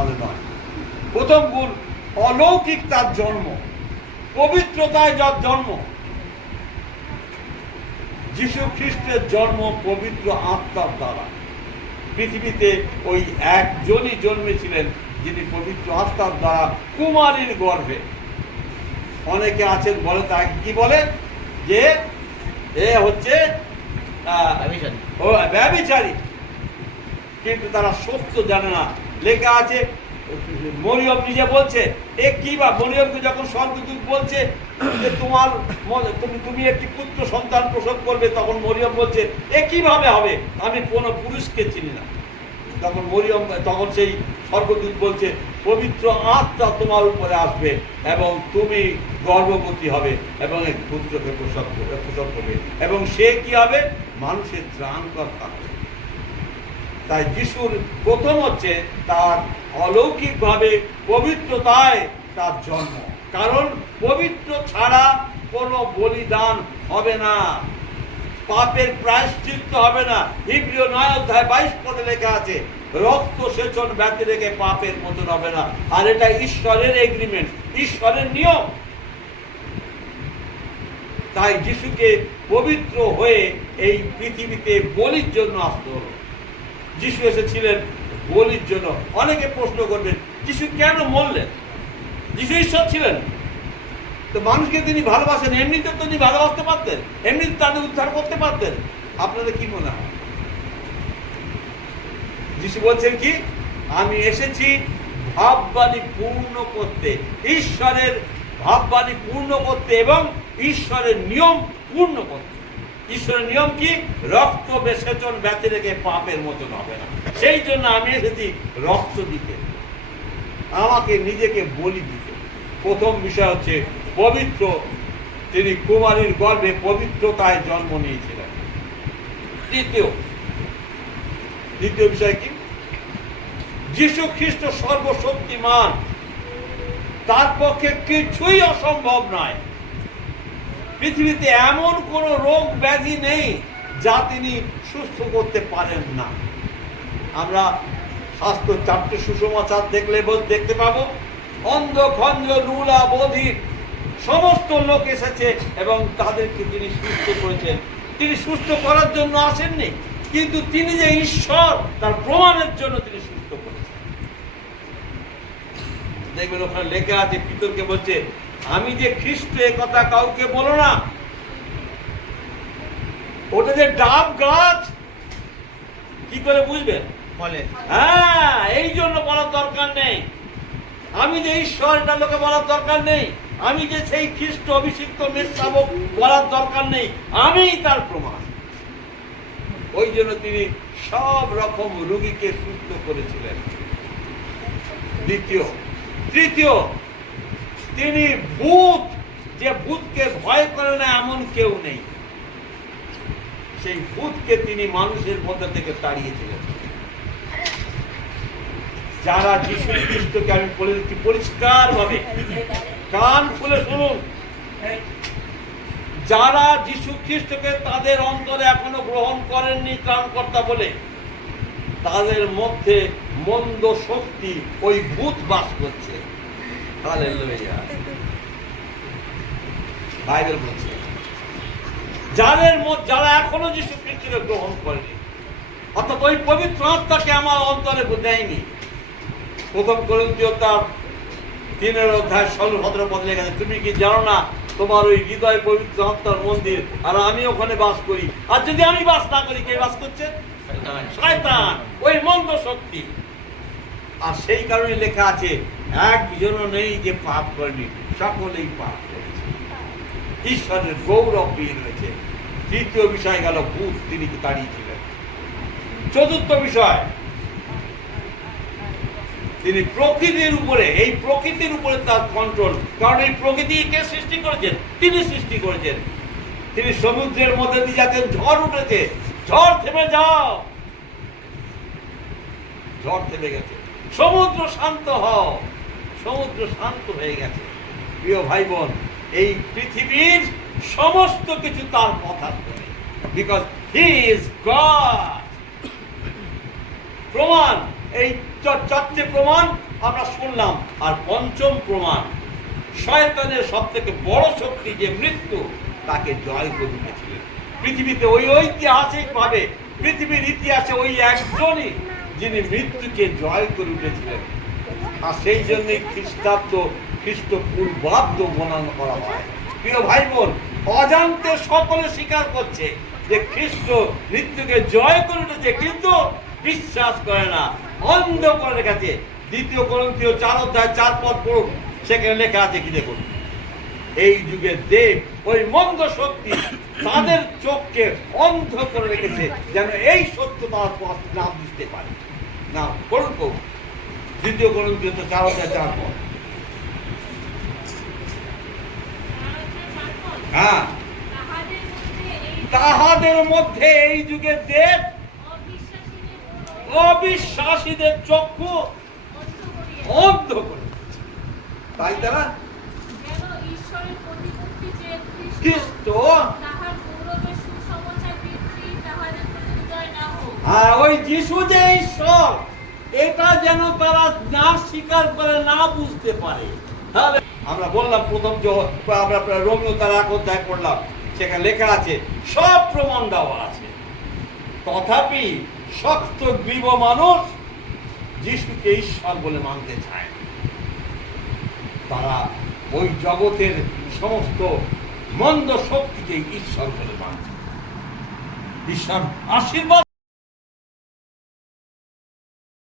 নাহলে নয়। প্রথম গুণ অলৌকিক তার জন্ম। পবিত্রতায় যার জন্ম। যিশু খ্রিস্টের জন্ম পবিত্র আত্মার দ্বারা। পৃথিবীতে ওই একজনই জন্মেছিলেন যিনি পবিত্র আত্মার দ্বারা কুমারীর গর্ভে। অনেকে আছেন বলে তাকে কি বলে? যে এ হচ্ছে ব্যবিচারী কিন্তু তারা সত্য জানে না। লেখা আছে, মরিয়ম নিজে বলছে, এ কি বা, মরিয়মকে যখন স্বর্গদূত বলছে যে তোমার তুমি তুমি একটি পুত্র সন্তান প্রসব করবে, তখন মরিয়ম বলছে, এ কীভাবে হবে? আমি কোনো পুরুষকে চিনি না। তখন মরিয়ম, তখন সেই স্বর্গদূত বলছে, পবিত্র আত্মা তোমার উপরে আসবে এবং তুমি গর্ভবতী হবে এবং এক পুত্রকে প্রসব প্রসব করবে এবং সে কি হবে? মানুষের ত্রাণকর্তা হবে। তাই যিশুর প্রথম হচ্ছে তার অলৌকিকভাবে পবিত্রতায় তার জন্ম। কারণ পবিত্র ছাড়া কোনো বলিদান হবে না। পাপের প্রায়শ্চিত্ত হবে না। হিব্রিয় নয় অধ্যায় বাইশ পদে লেখা আছে, রক্ত সেচন ব্যক্তি রেখে পাপের মতন হবে না। আর এটা ঈশ্বরের এগ্রিমেন্ট ঈশ্বরের নিয়ম। তাই যিশুকে পবিত্র হয়ে এই পৃথিবীতে বলির জন্য আসতে হলো যিশু এসেছিলেন বলির জন্য। অনেকে প্রশ্ন করবেন, যিশু কেন মরলেন? যিশু ঈশ্বর ছিলেন? তো মানুষকে তিনি ভালোবাসেন, এমনিতে তিনি ভালোবাসতে পারতেন, এমনিতে তাদের উদ্ধার করতে পারতেন। আপনাদের কি মনে হয়? যিশু বলছেন কি, আমি এসেছি ভাববাণী পূর্ণ করতে, ঈশ্বরের ভাববাণী পূর্ণ করতে এবং ঈশ্বরের নিয়ম পূর্ণ করতে। ঈশ্বরের নিয়ম কি? রক্ত বেসেচন ব্যথে রেখে পাপের মতন হবে না। সেই জন্য আমি এসেছি রক্ত দিতে। আমাকে নিজেকে বলি দিতে। প্রথম বিষয় হচ্ছে পবিত্র। তিনি কুমারীর গর্ভে পবিত্রতায় জন্ম নিয়েছিলেন। দ্বিতীয়। দ্বিতীয় বিষয় কি? যিশু খ্রিস্ট সর্বশক্তিমান। তার পক্ষে কিছুই অসম্ভব নয়। পৃথিবীতে এমন কোন রোগ ব্যাধি নেই যা তিনি সুস্থ করতে পারেন না। আমরা স্বাস্থ্য চারটে সুসমাচার দেখলে দেখতে পাবো। অন্ধ, খঞ্জ, রুলা বধির সমস্ত লোক এসেছে এবং তাদেরকে তিনি সুস্থ করেছেন। তিনি সুস্থ করার জন্য আসেননি, কিন্তু তিনি যে ঈশ্বর, তার প্রমাণের জন্য তিনি সুস্থ করেছেন। দেখবেন ওখানে লেখা আছে, পিতরকে বলছে আমি যে খ্রিস্ট এ কথা কাউকে বলো না। ওটা যে ডাব গাছ কি করে বুঝবেন ফলে হ্যাঁ এই জন্য বলার দরকার নেই। আমি যে ঈশ্বর এটা লোকে বলার দরকার নেই। আমি যে সেই খ্রিস্ট অভিষিক্ত বলার দরকার নেই। আমিই তার প্রমাণ। ওই জন্য তিনি সব রকম রোগীকে সুস্থ করেছিলেন। দ্বিতীয় তৃতীয় তিনি ভূত, যে ভূতকে ভয় করে না, এমন কেউ নেই। সেই ভূতকে তিনি মানুষের মধ্যে থেকে তাড়িয়েছিলেন যারা যিশু খ্রিস্টকে আমি বলে দিচ্ছি পরিষ্কার ভাবে কান খুলে শুনুন। যারা যিশু খ্রিস্টকে তাদের অন্তরে এখনও গ্রহণ করেননি ত্রাণকর্তা বলে, তাদের মধ্যে মন্দ শক্তি ওই ভূত বাস করছে। বাইবেল বলছে, যাদের যারা এখনও যিশু খ্রিস্টকে গ্রহণ করেনি, অর্থাৎ ওই পবিত্র আত্মাকে আমার অন্তরে দেয়নি। প্রথম তার তিনের অধ্যায় ষোলো সতেরো তুমি কি জানো না, তোমার ওই হৃদয় পবিত্র আত্মার মন্দির, আর আমি ওখানে বাস করি। আর যদি আমি বাস না করি, কে বাস করছে? শয়তান, ওই মন্দ শক্তি। আর সেই কারণে লেখা আছে, একজনও নেই যে পাপ করেনি, সকলেই পাপ করেছে। ঈশ্বরের গৌরব পেয়ে রয়েছে তৃতীয় বিষয় গেল ভূত, তিনি তাড়িয়েছিলেন চতুর্থ বিষয়, তিনি প্রকৃতির উপরে, এই প্রকৃতির উপরে তার কন্ট্রোল কারণ এই প্রকৃতিকে সৃষ্টি করেছেন তিনি সৃষ্টি করেছেন। তিনি সমুদ্রের মধ্যে দিয়ে যাচ্ছেন, ঝড় উঠেছে, ঝড় থেমে যাও। ঝড় থেমে গেছে। সমুদ্র শান্ত হও। সমুদ্র শান্ত হয়ে গেছে। প্রিয় ভাই বোন এই পৃথিবীর সমস্ত কিছু তার কথা শুনে বিকজ হি ইজ গড প্রমাণ, এই চারটে প্রমাণ আমরা শুনলাম। আর পঞ্চম প্রমাণ, শয়তানের সব থেকে বড় শক্তি যে মৃত্যু, তাকে জয় করে উঠেছিলেন পৃথিবীতে ওই ঐতিহাসিক ভাবে পৃথিবীর ইতিহাসে ওই একজনই যিনি মৃত্যুকে জয় করে উঠেছিলেন। আর সেই জন্যই খ্রিস্টাব্দ খ্রিস্টপূর্বাব্দ মনন করা হয়। প্রিয় ভাই বোন অজান্তে সকলে স্বীকার করছে যে খ্রিস্ট মৃত্যুকে জয় করে উঠেছে, কিন্তু বিশ্বাস করে না, অন্ধ করে রেখেছে। দ্বিতীয় গ্রন্থীয় চার অধ্যায় চার পদ পড়ুন, সেখানে লেখা আছে কি দেখুন? এই যুগের দেব ওই মন্দ শক্তি তাদের চোখকে অন্ধ করে রেখেছে, যেন এই সত্য তার না বুঝতে পারে। না করুন কৌ দ্বিতীয় গ্রন্থীয় তো চার অধ্যায় চার পদ হ্যাঁ। তাহাদের মধ্যে এই যুগে দেব অবিশ্বাসীদের চক্ষু অন্ধ করে তাই তারা খ্রিস্ট আর ওই যিশু যে ঈশ্বর, এটা যেন তারা না স্বীকার করে, না বুঝতে পারে। আমরা বললাম প্রথম যে আমরা রোমিও তার অধ্যায় পড়লাম, সেখানে লেখা আছে, সব প্রমাণ দেওয়া আছে। তথাপি শক্ত, গ্রীব মানুষ যিশুকে ঈশ্বর বলে মানতে চায়। তারা ওই জগতের সমস্ত মন্দ শক্তিকে ঈশ্বর বলে মানছে। ঈশ্বর আশীর্বাদ